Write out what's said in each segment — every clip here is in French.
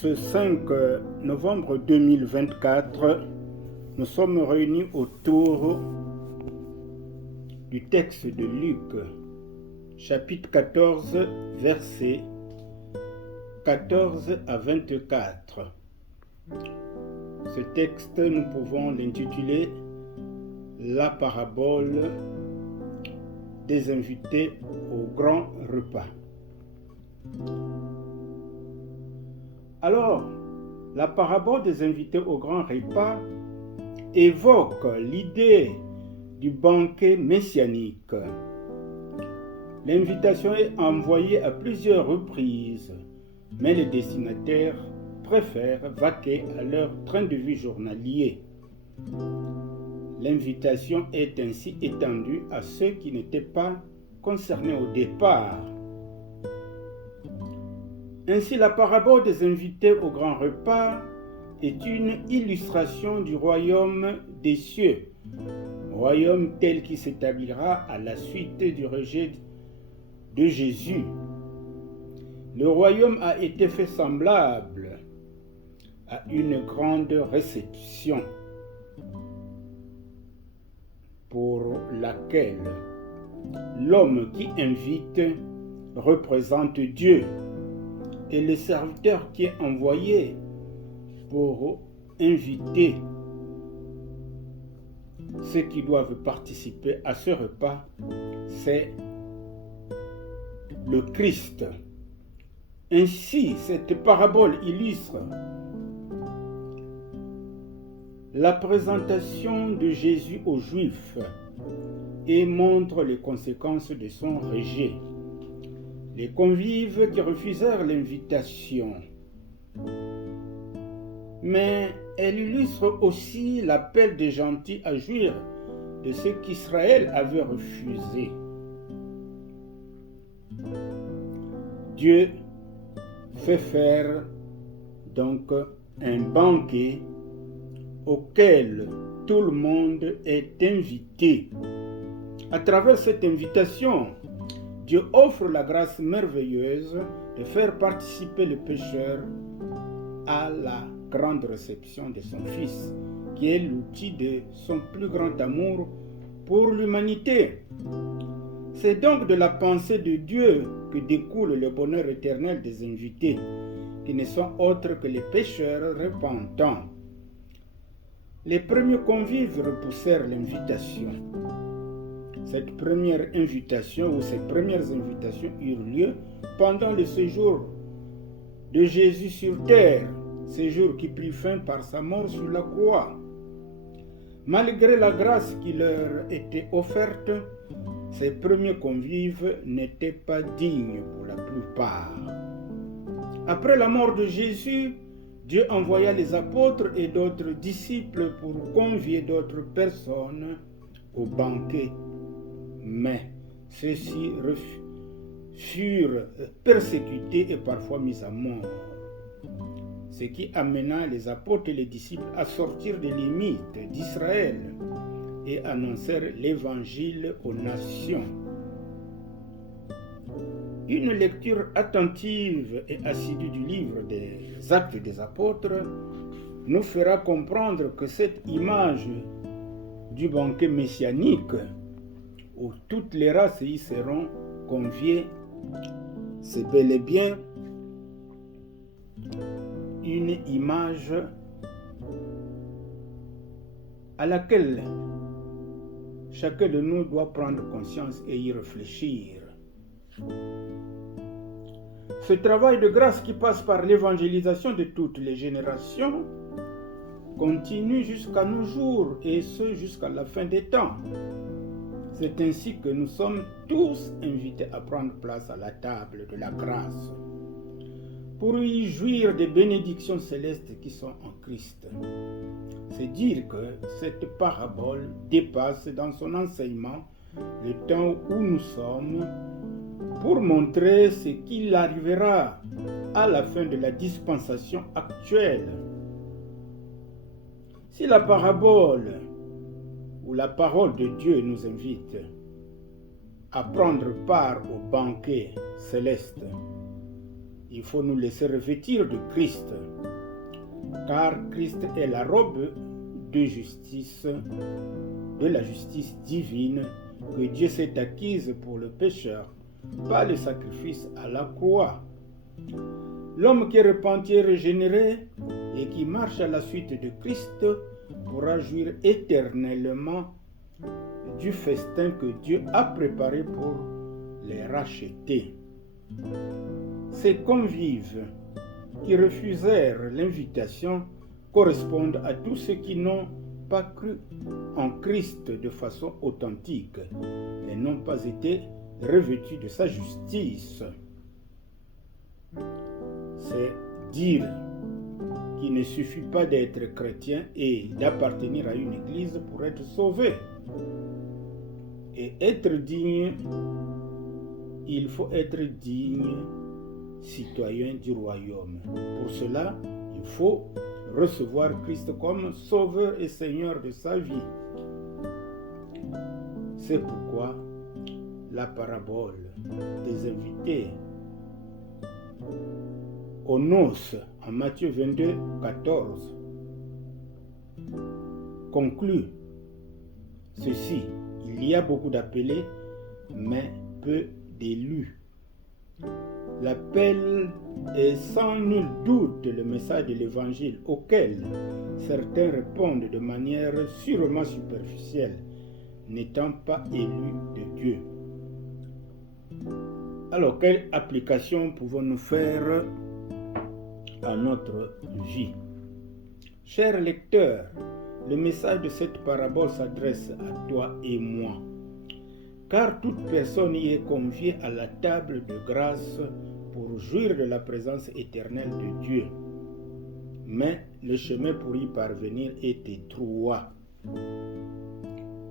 Ce 5 novembre 2024, nous sommes réunis autour du texte de Luc, chapitre 14, versets 14 à 24. Ce texte, nous pouvons l'intituler « La parabole des invités au grand repas ». Alors, la parabole des invités au grand repas évoque l'idée du banquet messianique. L'invitation est envoyée à plusieurs reprises, mais les destinataires préfèrent vaquer à leur train de vie journalier. L'invitation est ainsi étendue à ceux qui n'étaient pas concernés au départ. Ainsi, la parabole des invités au grand repas est une illustration du royaume des cieux, royaume tel qu'il s'établira à la suite du rejet de Jésus. Le royaume a été fait semblable à une grande réception pour laquelle l'homme qui invite représente Dieu et le serviteur qui est envoyé pour inviter ceux qui doivent participer à ce repas, c'est le Christ. Ainsi, cette parabole illustre la présentation de Jésus aux Juifs et montre les conséquences de son rejet. Les convives qui refusèrent l'invitation. Mais elle illustre aussi l'appel des gentils à jouir de ce qu'Israël avait refusé. Dieu fait faire donc un banquet auquel tout le monde est invité. À travers cette invitation, Dieu offre la grâce merveilleuse de faire participer le pécheur à la grande réception de son Fils, qui est l'outil de son plus grand amour pour l'humanité. C'est donc de la pensée de Dieu que découle le bonheur éternel des invités, qui ne sont autres que les pécheurs repentants. Les premiers convives repoussèrent l'invitation. Cette première invitation ou ces premières invitations eurent lieu pendant le séjour de Jésus sur terre, séjour qui prit fin par sa mort sur la croix. Malgré la grâce qui leur était offerte, ces premiers convives n'étaient pas dignes pour la plupart. Après la mort de Jésus, Dieu envoya les apôtres et d'autres disciples pour convier d'autres personnes au banquet. Mais ceux-ci furent persécutés et parfois mis à mort, ce qui amena les apôtres et les disciples à sortir des limites d'Israël et annoncèrent l'évangile aux nations. Une lecture attentive et assidue du livre des Actes des Apôtres nous fera comprendre que cette image du banquet messianique où toutes les races y seront conviées, c'est bel et bien une image à laquelle chacun de nous doit prendre conscience et y réfléchir. Ce travail de grâce qui passe par l'évangélisation de toutes les générations continue jusqu'à nos jours et ce jusqu'à la fin des temps. C'est ainsi que nous sommes tous invités à prendre place à la table de la grâce pour y jouir des bénédictions célestes qui sont en Christ. C'est dire que cette parabole dépasse dans son enseignement le temps où nous sommes pour montrer ce qu'il arrivera à la fin de la dispensation actuelle. Si la parabole où la parole de Dieu nous invite à prendre part au banquet céleste, il faut nous laisser revêtir de Christ, car Christ est la robe de justice, de la justice divine que Dieu s'est acquise pour le pécheur par le sacrifice à la croix. L'homme qui est repenti et régénéré et qui marche à la suite de Christ pourra jouir éternellement du festin que Dieu a préparé pour les racheter. Ces convives qui refusèrent l'invitation correspondent à tous ceux qui n'ont pas cru en Christ de façon authentique et n'ont pas été revêtus de sa justice. C'est dire qu'il ne suffit pas d'être chrétien et d'appartenir à une église pour être sauvé. Et être digne, il faut être digne citoyen du royaume. Pour cela, il faut recevoir Christ comme sauveur et seigneur de sa vie. C'est pourquoi la parabole des invités aux noces en Matthieu 22, 14 conclut ceci: il y a beaucoup d'appelés, mais peu d'élus. L'appel est sans nul doute le message de l'évangile auquel certains répondent de manière sûrement superficielle, n'étant pas élus de Dieu. Alors, quelle application pouvons-nous faire à notre vie? Chers lecteurs, le message de cette parabole s'adresse à toi et moi, car toute personne y est conviée à la table de grâce pour jouir de la présence éternelle de Dieu. Mais le chemin pour y parvenir est étroit.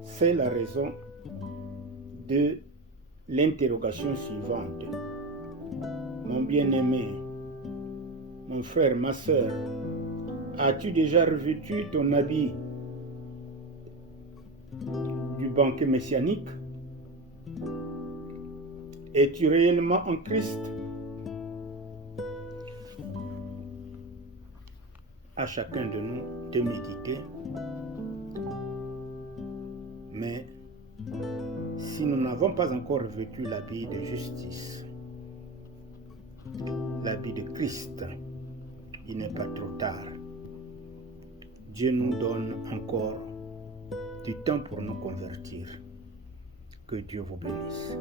C'est la raison de l'interrogation suivante. Mon bien-aimé, mon frère, ma sœur, as-tu déjà revêtu ton habit du banquet messianique? Es-tu réellement en Christ? À chacun de nous de méditer. Mais si nous n'avons pas encore revêtu l'habit de justice, l'habit de Christ, il n'est pas trop tard. Dieu nous donne encore du temps pour nous convertir. Que Dieu vous bénisse.